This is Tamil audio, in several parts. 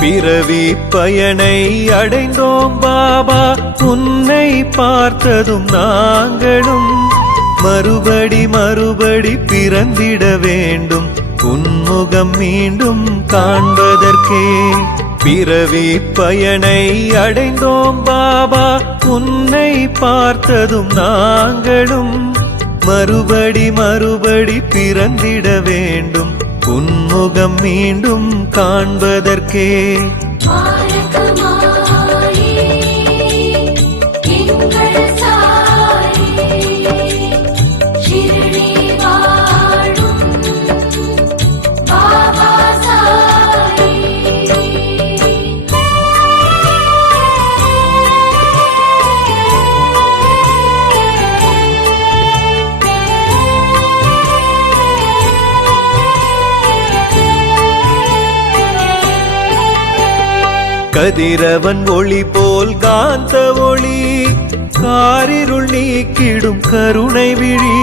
பிறவி பயனை அடைந்தோம் பாபா, உன்னை பார்த்ததும் நாங்களும் மறுபடி மறுபடி பிறந்திட வேண்டும், உன்முகம் மீண்டும் காண்பதற்கே. பிறவி பயனை அடைந்தோம் பாபா, உன்னை பார்த்ததும் நாங்களும் மறுபடி மறுபடி பிறந்திட வேண்டும், உன்முகம் மீண்டும் காண்பதற்கே. கதிரவன் ஒளி போல் காந்த ஒளி, காரிருள் நீக்கிடும் கருணை விழி,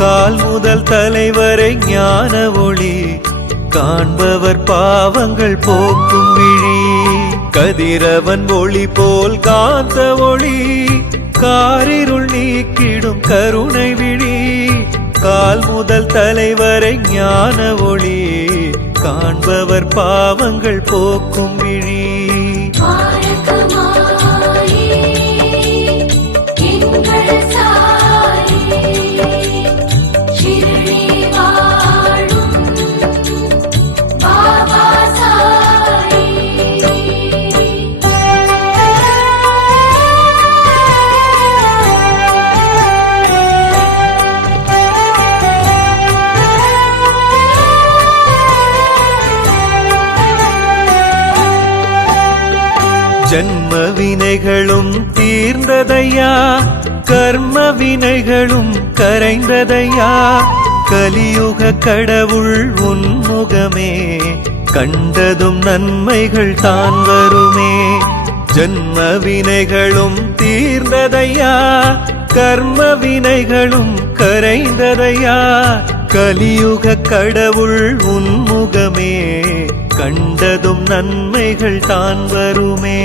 கால் முதல் தலைவரை ஞான ஒளி, காண்பவர் பாவங்கள் போக்கும் விழி. கதிரவன் ஒளி போல் காந்த ஒளி, காரிருள் நீக்கிடும் கருணை விழி, கால் முதல் தலைவரை ஞான ஒளி, காண்பவர் பாவங்கள் போக்கும் விழி. ஜன்ம வினைகளும் தீர்ந்ததையா, கர்ம வினைகளும் கரைந்ததையா, கலியுக கடவுள் உன்முகமே, கண்டதும் நன்மைகள் தான் வருமே. ஜன்ம வினைகளும் தீர்ந்ததையா, கர்ம வினைகளும் கரைந்ததையா, கலியுக கடவுள் உன்முகமே, கண்டதும் நன்மைகள் தான் வருமே.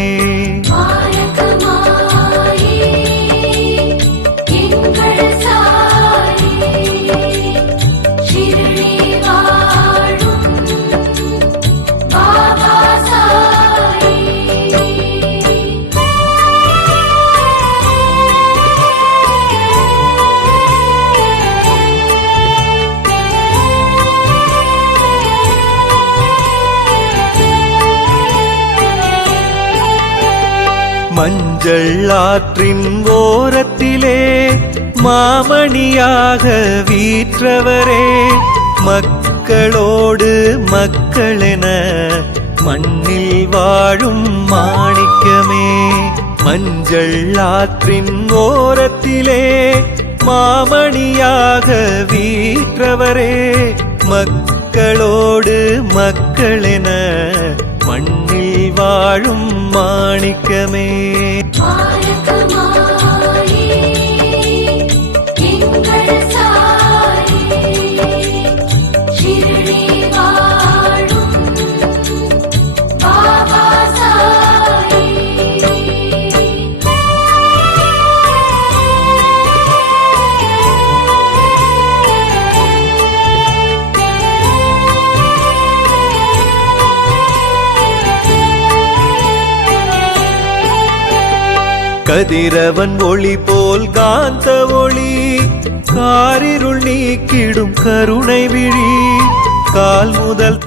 மஞ்சள் ஆற்றின் ஓரத்திலே மாமணியாக வீற்றவரே, மக்களோடு மக்களென மண்ணில் வாழும் மாணிக்கமே. மஞ்சள் ஆற்றின் ஓரத்திலே மாமணியாக வீற்றவரே, மக்களோடு மக்களென மண்ணில் வாழும் மாணிக்கமே. கதிரவன் ஒளி போல் காந்த ஒளி, காரிருள் நீக்கிடும் கருணை விழி, கால் முதல்